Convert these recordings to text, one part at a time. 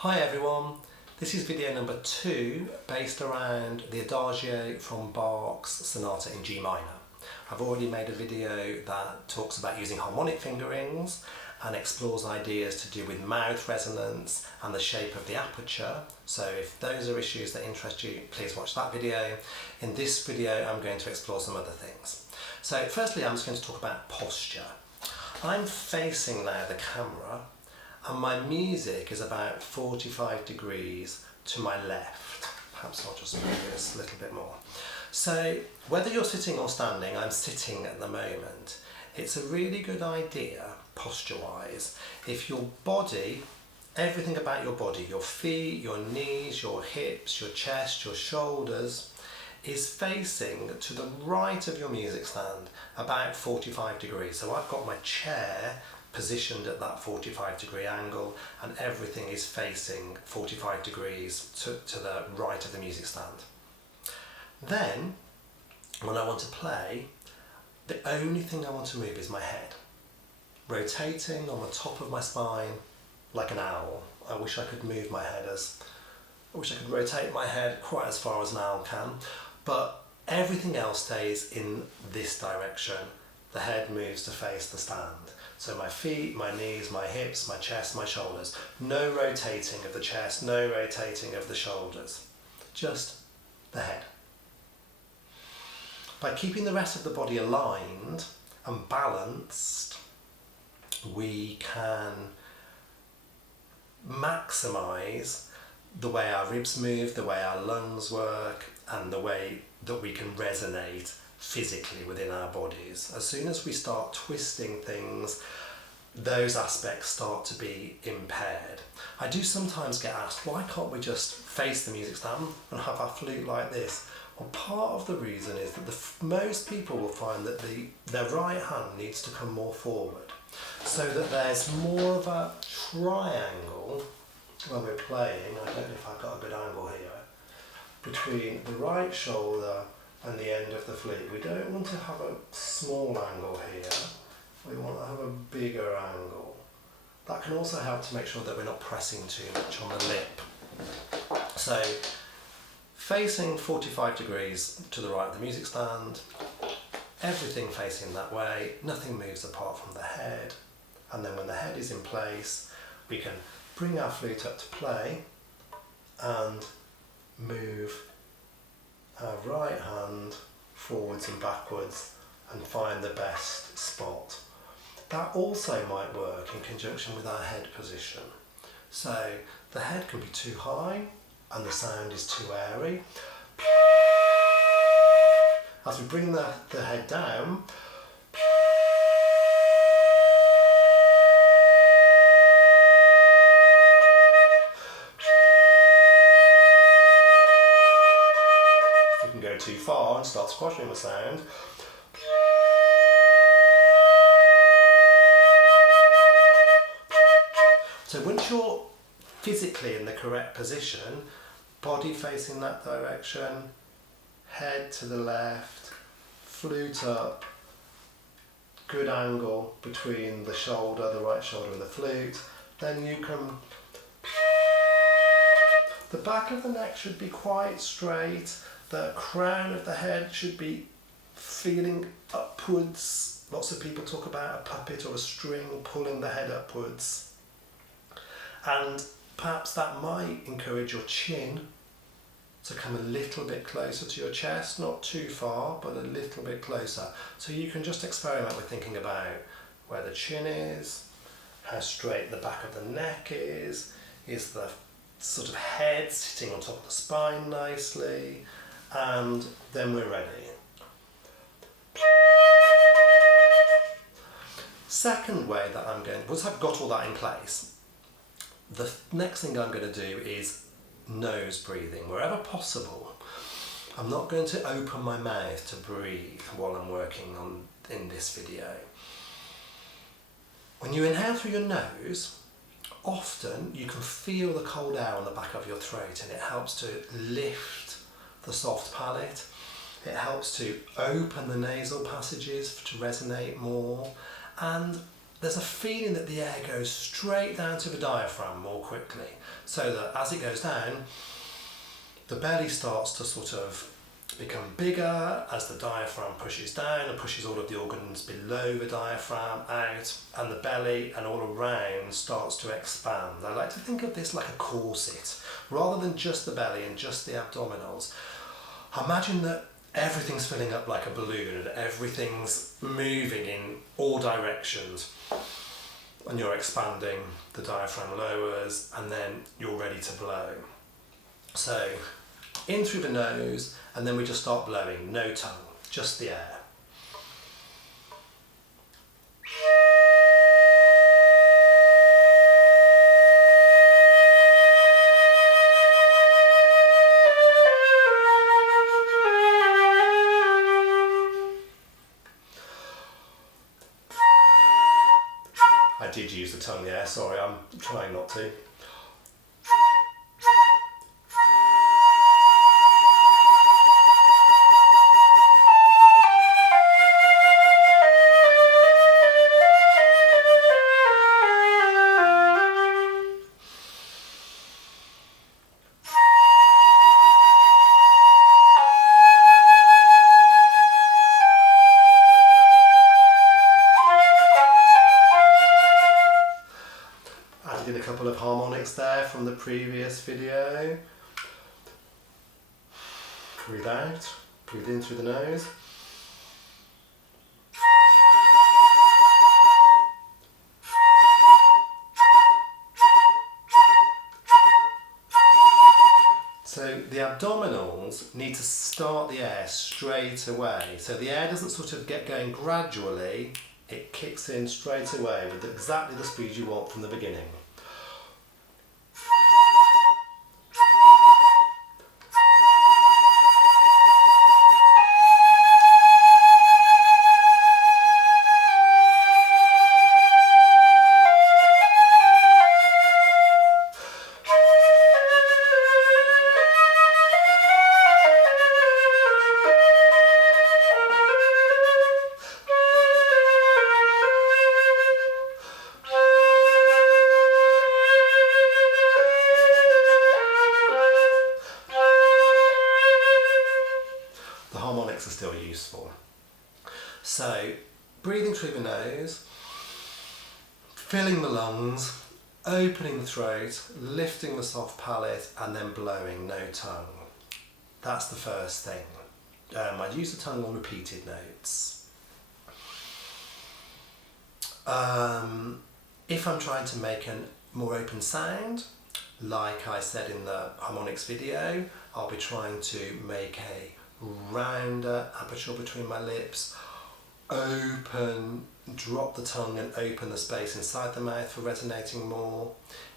Hi everyone, this is video number 2 based around the Adagio from Bach's Sonata in G minor. I've already made a video that talks about using harmonic fingerings and explores ideas to do with mouth resonance and the shape of the aperture. So if those are issues that interest you, please watch that video. In this video I'm going to explore some other things. So firstly I'm just going to talk about posture. I'm facing now the camera and my music is about 45 degrees to my left. Perhaps I'll just move this a little bit more. So whether you're sitting or standing, I'm sitting at the moment. It's a really good idea, posture-wise, if your body, everything about your body, your feet, your knees, your hips, your chest, your shoulders, is facing to the right of your music stand, about 45 degrees. So I've got my chair positioned at that 45 degree angle and everything is facing 45 degrees to the right of the music stand. Then, when I want to play, the only thing I want to move is my head, rotating on the top of my spine like an owl. I wish I could move my head I wish I could rotate my head quite as far as an owl can, but everything else stays in this direction. The head moves to face the stand. So my feet, my knees, my hips, my chest, my shoulders. No rotating of the chest, no rotating of the shoulders. Just the head. By keeping the rest of the body aligned and balanced, we can maximise the way our ribs move, the way our lungs work, and the way that we can resonate physically within our bodies. As soon as we start twisting things, those aspects start to be impaired. I do sometimes get asked, why can't we just face the music stand and have our flute like this? Well, part of the reason is that most people will find that their right hand needs to come more forward, so that there's more of a triangle when we're playing. I don't know if I've got a good angle here, between the right shoulder and the end of the flute. We don't want to have a small angle here, we want to have a bigger angle. That can also help to make sure that we're not pressing too much on the lip. So, facing 45 degrees to the right of the music stand, everything facing that way, nothing moves apart from the head, and then when the head is in place, we can bring our flute up to play and move our right hand forwards and backwards and find the best spot. That also might work in conjunction with our head position. So the head can be too high and the sound is too airy. As we bring the head down, go too far and start squashing the sound. So once you're physically in the correct position, body facing that direction, head to the left, flute up, good angle between the shoulder, the right shoulder and the flute, then you can... The back of the neck should be quite straight. The crown of the head should be feeling upwards. Lots of people talk about a puppet or a string pulling the head upwards. And perhaps that might encourage your chin to come a little bit closer to your chest, not too far, but a little bit closer. So you can just experiment with thinking about where the chin is, how straight the back of the neck is the sort of head sitting on top of the spine nicely, and then we're ready. Second way that I'm going, once I've got all that in place, the next thing I'm going to do is nose breathing. Wherever possible, I'm not going to open my mouth to breathe while I'm working in this video. When you inhale through your nose, often you can feel the cold air on the back of your throat, and it helps to lift the soft palate. It helps to open the nasal passages to resonate more, and there's a feeling that the air goes straight down to the diaphragm more quickly, so that as it goes down, the belly starts to sort of become bigger as the diaphragm pushes down and pushes all of the organs below the diaphragm out, and the belly and all around starts to expand. I like to think of this like a corset, rather than just the belly and just the abdominals. Imagine that everything's filling up like a balloon and everything's moving in all directions, and you're expanding, the diaphragm lowers, and then you're ready to blow. So in through the nose, and then we just start blowing, no tongue, just the air. I did use the tongue there, sorry, I'm trying not to. A couple of harmonics there from the previous video. Breathe out, breathe in through the nose. So the abdominals need to start the air straight away. So the air doesn't sort of get going gradually, it kicks in straight away with exactly the speed you want from the beginning. Are still useful. So breathing through the nose, filling the lungs, opening the throat, lifting the soft palate, and then blowing, no tongue. That's the first thing. I'd use the tongue on repeated notes. If I'm trying to make a more open sound, like I said in the harmonics video, I'll be trying to make a rounder aperture between my lips, open, drop the tongue and open the space inside the mouth for resonating more.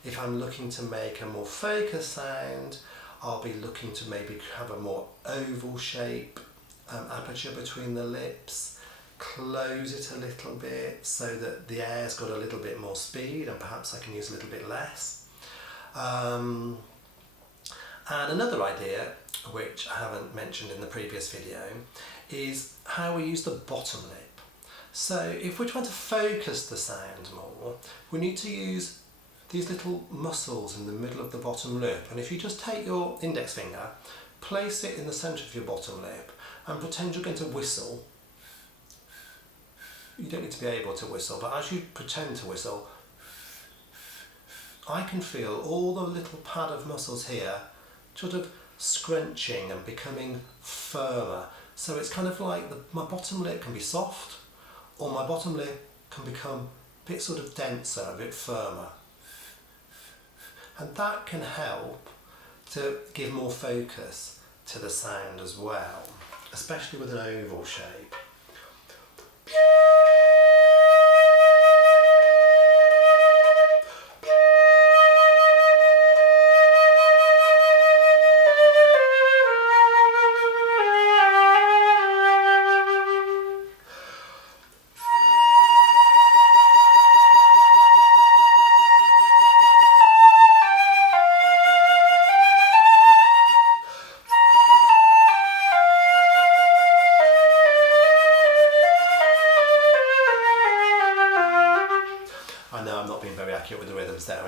If I'm looking to make a more focused sound, I'll be looking to maybe have a more oval shape aperture between the lips, close it a little bit so that the air's got a little bit more speed and perhaps I can use a little bit less. And another idea, which I haven't mentioned in the previous video, is how we use the bottom lip. So if we're trying to focus the sound more, we need to use these little muscles in the middle of the bottom lip. And if you just take your index finger, place it in the centre of your bottom lip and pretend you're going to whistle. You don't need to be able to whistle, but as you pretend to whistle, I can feel all the little pad of muscles here sort of scrunching and becoming firmer. So it's kind of like my bottom lip can be soft, or my bottom lip can become a bit sort of denser, a bit firmer. And that can help to give more focus to the sound as well, especially with an oval shape.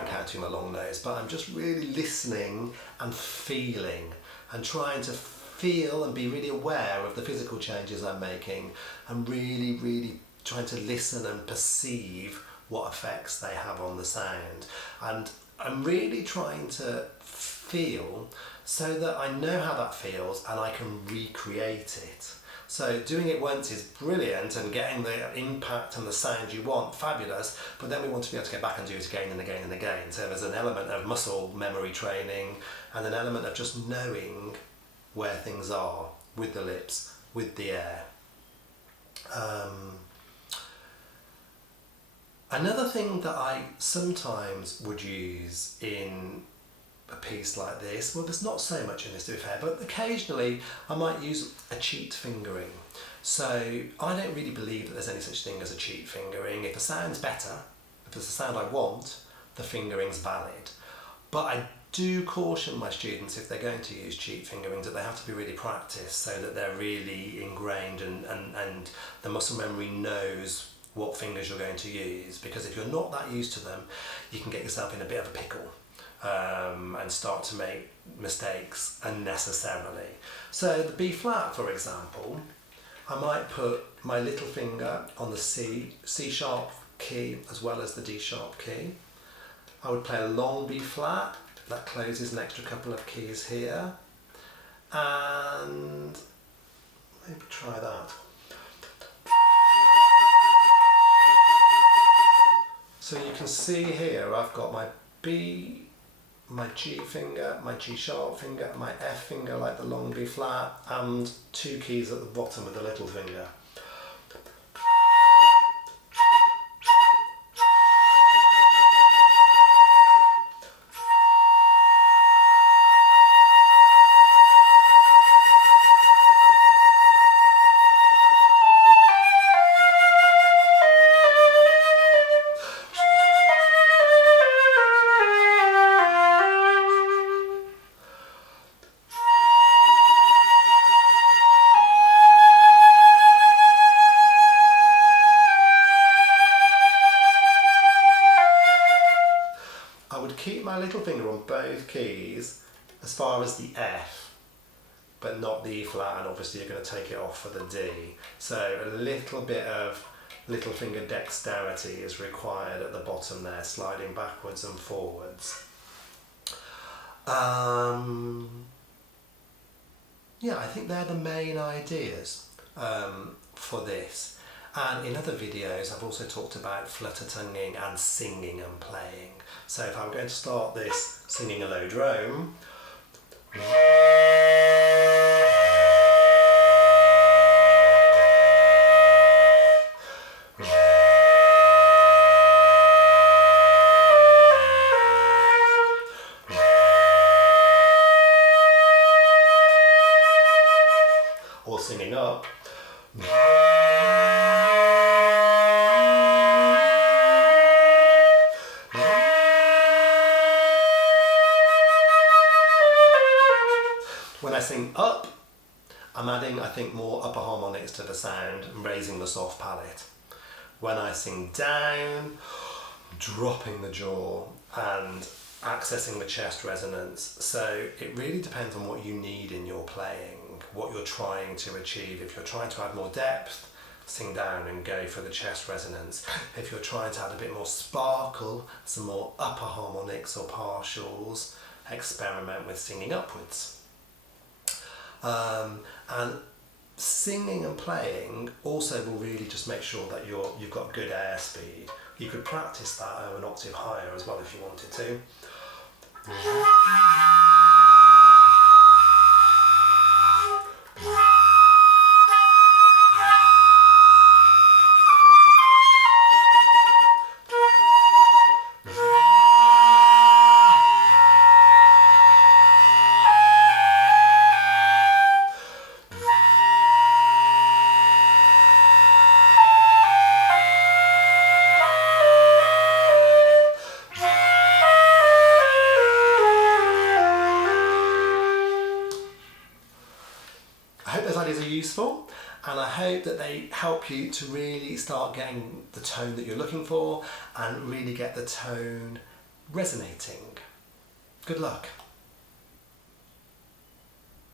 encountering a long notes, but I'm just really listening and feeling and trying to feel and be really aware of the physical changes I'm making, and really trying to listen and perceive what effects they have on the sound. And I'm really trying to feel so that I know how that feels and I can recreate it. So doing it once is brilliant and getting the impact and the sound you want, fabulous, but then we want to be able to go back and do it again and again and again. So there's an element of muscle memory training and an element of just knowing where things are with the lips, with the air. Another thing that I sometimes would use in a piece like this, well, there's not so much in this to be fair, but occasionally I might use a cheat fingering. So I don't really believe that there's any such thing as a cheat fingering. If the sound's better, if it's the sound I want, the fingering's valid. But I do caution my students, if they're going to use cheat fingerings, that they have to be really practiced so that they're really ingrained and the muscle memory knows what fingers you're going to use, because if you're not that used to them, you can get yourself in a bit of a pickle and start to make mistakes unnecessarily. So the B flat, for example, I might put my little finger on the C sharp key as well as the D sharp key. I would play a long B flat, that closes an extra couple of keys here, and maybe try that. So you can see here I've got my B, my G finger, my G sharp finger, my F finger like the long B flat, and two keys at the bottom of the little finger. Keep my little finger on both keys as far as the F, but not the E flat, and obviously you're going to take it off for the D. So a little bit of little finger dexterity is required at the bottom there, sliding backwards and forwards. Yeah, I think they're the main ideas for this. And in other videos I've also talked about flutter tonguing and singing and playing. So if I'm going to start this singing a low drone, or singing up, when I sing up, I'm adding, I think, more upper harmonics to the sound and raising the soft palate. When I sing down, dropping the jaw and accessing the chest resonance. So it really depends on what you need in your playing, what you're trying to achieve. If you're trying to add more depth, sing down and go for the chest resonance. If you're trying to add a bit more sparkle, some more upper harmonics or partials, experiment with singing upwards. And singing and playing also will really just make sure that you've got good air speed. You could practice that an octave higher as well if you wanted to. I hope those ideas are useful, and I hope that they help you to really start getting the tone that you're looking for and really get the tone resonating. Good luck.